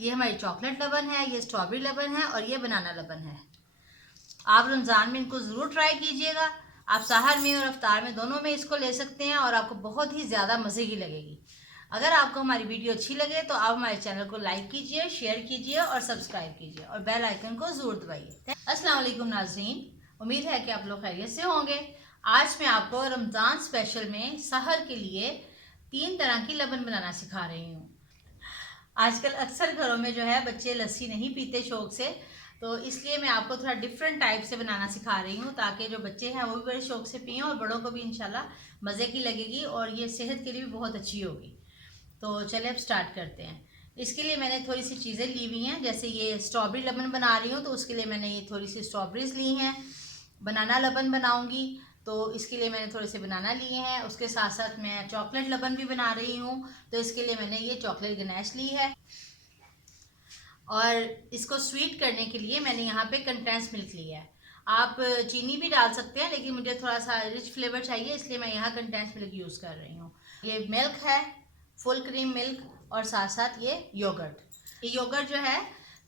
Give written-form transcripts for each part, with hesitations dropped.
ये हमारी चॉकलेट लबन है, ये स्ट्रॉबेरी लबन है और ये बनाना लबन है। आप रमज़ान में इनको ज़रूर ट्राई कीजिएगा। आप सहर में और अफ्तार में दोनों में इसको ले सकते हैं और आपको बहुत ही ज़्यादा मज़े की लगेगी। अगर आपको हमारी वीडियो अच्छी लगे तो आप हमारे चैनल को लाइक कीजिए, शेयर कीजिए और सब्सक्राइब कीजिए और बेल आइकन को ज़रूर दबाइए। अस्सलाम वालेकुम नाज़रीन, उम्मीद है कि आप लोग खैरियत से होंगे। आज मैं आपको रमज़ान स्पेशल में सहर के लिए 3 तरह की लबन बनाना सिखा रही हूँ। आजकल अक्सर घरों में जो है बच्चे लस्सी नहीं पीते शौक से, तो इसलिए मैं आपको थोड़ा डिफरेंट टाइप से बनाना सिखा रही हूँ ताकि जो बच्चे हैं वो भी बड़े शौक से पिएं और बड़ों को भी इंशाल्लाह मज़े की लगेगी और ये सेहत के लिए भी बहुत अच्छी होगी। तो चलिए अब स्टार्ट करते हैं। इसके लिए मैंने थोड़ी सी चीज़ें ली हुई हैं, जैसे ये स्ट्रॉबेरी लबन बना रही हूँ तो उसके लिए मैंने ये थोड़ी सी स्ट्रॉबेरीज ली हैं। बनाना लबन बनाऊँगी तो इसके लिए मैंने थोड़े से बनाना लिए हैं। उसके साथ साथ मैं चॉकलेट लबन भी बना रही हूँ तो इसके लिए मैंने ये चॉकलेट गनैश ली है। और इसको स्वीट करने के लिए मैंने यहाँ पे कंडेंस मिल्क लिया है। आप चीनी भी डाल सकते हैं लेकिन मुझे थोड़ा सा रिच फ्लेवर चाहिए, इसलिए मैं यहाँ कंडेंस मिल्क यूज़ कर रही हूँ। ये मिल्क है, फुल क्रीम मिल्क और साथ साथ ये योगर्ट। ये योगर्ट जो है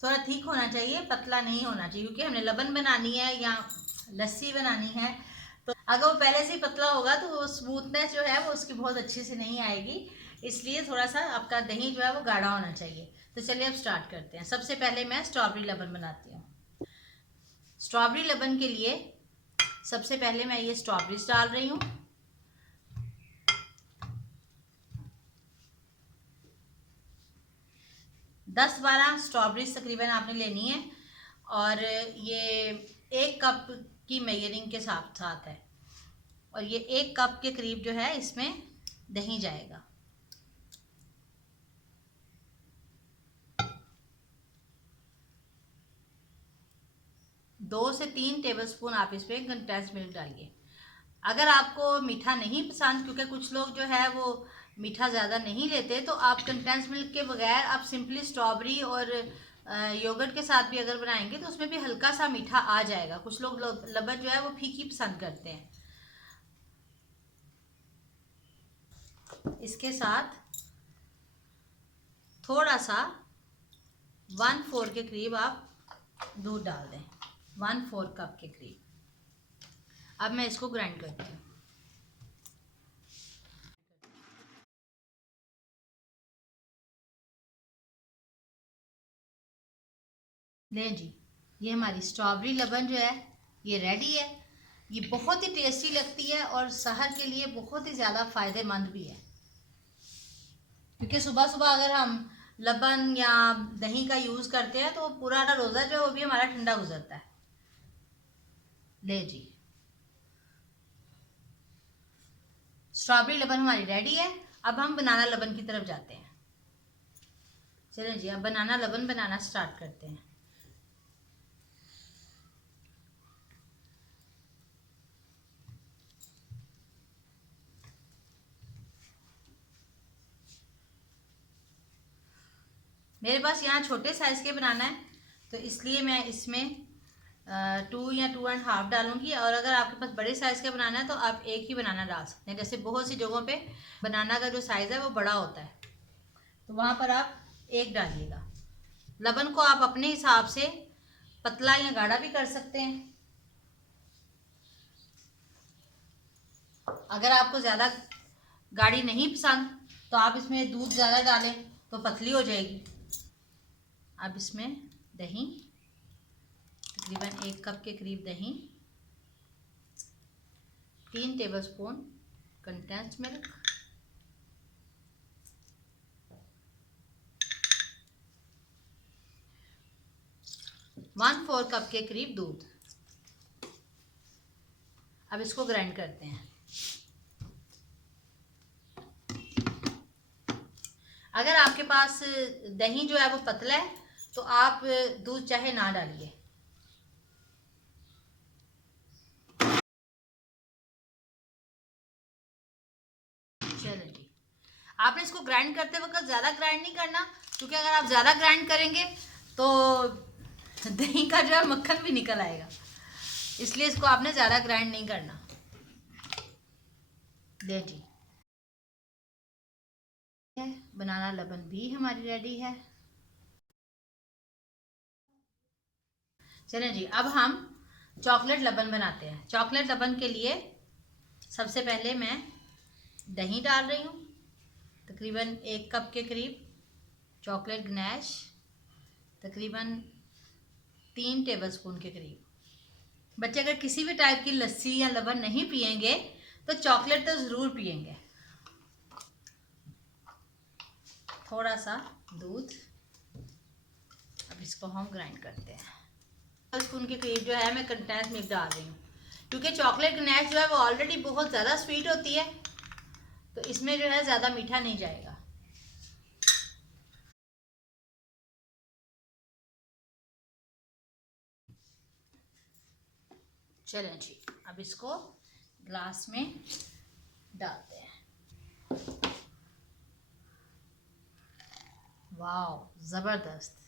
थोड़ा थिक होना चाहिए, पतला नहीं होना चाहिए, क्योंकि हमने लबन बनानी है या लस्सी बनानी है। तो अगर वो पहले से ही पतला होगा तो वो स्मूथनेस जो है वो उसकी बहुत अच्छे से नहीं आएगी, इसलिए थोड़ा सा आपका दही जो है वो गाढ़ा होना चाहिए। तो चलिए अब स्टार्ट करते हैं। सबसे पहले मैं स्ट्रॉबेरी लबन बनाती हूँ। स्ट्रॉबेरी लबन के लिए सबसे पहले मैं ये स्ट्रॉबेरीज डाल रही हूँ। दस 12 स्ट्रॉबेरीज तकरीबन आपने लेनी है और ये 1 कप की मेजरिंग के साथ है और ये 1 कप के करीब जो है इसमें दही जाएगा। 2 से 3 टेबलस्पून आप इसमें कंडेंस मिल्क डालिए। अगर आपको मीठा नहीं पसंद, क्योंकि कुछ लोग जो है वो मीठा ज़्यादा नहीं लेते, तो आप कंडेंस मिल्क के बगैर आप सिंपली स्ट्रॉबेरी और योगर्ट के साथ भी अगर बनाएंगे तो उसमें भी हल्का सा मीठा आ जाएगा। कुछ लोग लबन जो है वो फीकी पसंद करते हैं। इसके साथ थोड़ा सा 1/4 के करीब आप दूध डाल दें, 1/4 कप के करीब। अब मैं इसको ग्राइंड करती हूँ। लें जी, ये हमारी स्ट्रॉबेरी लबन जो है ये रेडी है। ये बहुत ही टेस्टी लगती है और सहर के लिए बहुत ही ज़्यादा फ़ायदेमंद भी है, क्योंकि सुबह सुबह अगर हम लबन या दही का यूज़ करते हैं तो पूरा रोज़ा जो है वो भी हमारा ठंडा गुजरता है। ले जी, स्ट्रॉबेरी लबन हमारी रेडी है। अब हम बनाना लबन की तरफ जाते हैं। चलें जी, अब बनाना लबन बनाना स्टार्ट करते हैं। मेरे पास यहाँ छोटे साइज़ के बनाना है तो इसलिए मैं इसमें 2 या 2.5 डालूंगी, और अगर आपके पास बड़े साइज़ का बनाना है तो आप एक ही बनाना डाल सकते हैं। जैसे बहुत सी जगहों पे बनाना का जो साइज़ है वो बड़ा होता है तो वहाँ पर आप एक डालिएगा। लबन को आप अपने हिसाब से पतला या गाढ़ा भी कर सकते हैं। अगर आपको ज़्यादा गाढ़ी नहीं पसंद तो आप इसमें दूध ज़्यादा डालें तो पतली हो जाएगी। अब इसमें दही, तकरीबन 1 कप के करीब दही, 3 टेबलस्पून कंडेंस्ड मिल्क, 1/4 कप के करीब दूध। अब इसको ग्राइंड करते हैं। अगर आपके पास दही जो है वो पतला है तो आप दूध चाहे ना डालिए। चलो जी, आपने इसको ग्राइंड करते वक्त ज़्यादा ग्राइंड नहीं करना, क्योंकि अगर आप ज़्यादा ग्राइंड करेंगे तो दही का जो है मक्खन भी निकल आएगा, इसलिए इसको आपने ज़्यादा ग्राइंड नहीं करना। देखिए, बनाना लबन भी हमारी रेडी है। चलें जी, अब हम चॉकलेट लबन बनाते हैं। चॉकलेट लबन के लिए सबसे पहले मैं दही डाल रही हूँ, तकरीबन 1 कप के करीब। चॉकलेट गनैश तकरीबन 3 टेबलस्पून के करीब। बच्चे अगर किसी भी टाइप की लस्सी या लबन नहीं पियेंगे तो चॉकलेट तो ज़रूर पियेंगे। थोड़ा सा दूध, अब इसको हम ग्राइंड करते हैं। स्पून के करीब जो है मैं कंडेंस मिल्क डाल रही हूँ, क्योंकि चॉकलेट गनैश जो है वो ऑलरेडी बहुत ज़्यादा स्वीट होती है, तो इसमें जो है ज़्यादा मीठा नहीं जाएगा। चलें जी, अब इसको ग्लास में डालते हैं। वाह, ज़बरदस्त।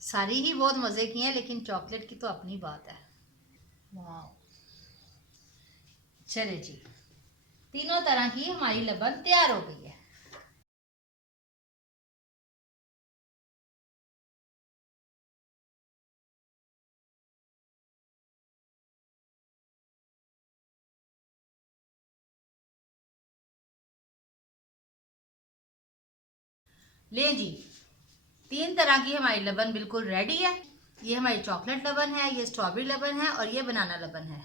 सारी ही बहुत मज़े की हैं, लेकिन चॉकलेट की तो अपनी बात है। वाह, चले जी, तीनों तरह की हमारी लबन तैयार हो गई है। ले जी, 3 तरह की हमारी लबन बिल्कुल रेडी है। ये हमारी चॉकलेट लबन है, ये स्ट्रॉबेरी लबन है और ये बनाना लबन है।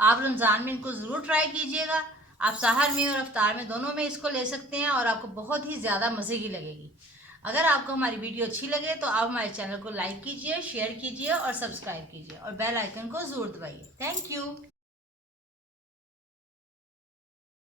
आप रमज़ान में इनको ज़रूर ट्राई कीजिएगा। आप सहर में और अफ्तार में दोनों में इसको ले सकते हैं और आपको बहुत ही ज़्यादा मज़े की लगेगी। अगर आपको हमारी वीडियो अच्छी लगे तो आप हमारे चैनल को लाइक कीजिए, शेयर कीजिए और सब्सक्राइब कीजिए और बेल आइकन को ज़रूर दबाइए। Thank you.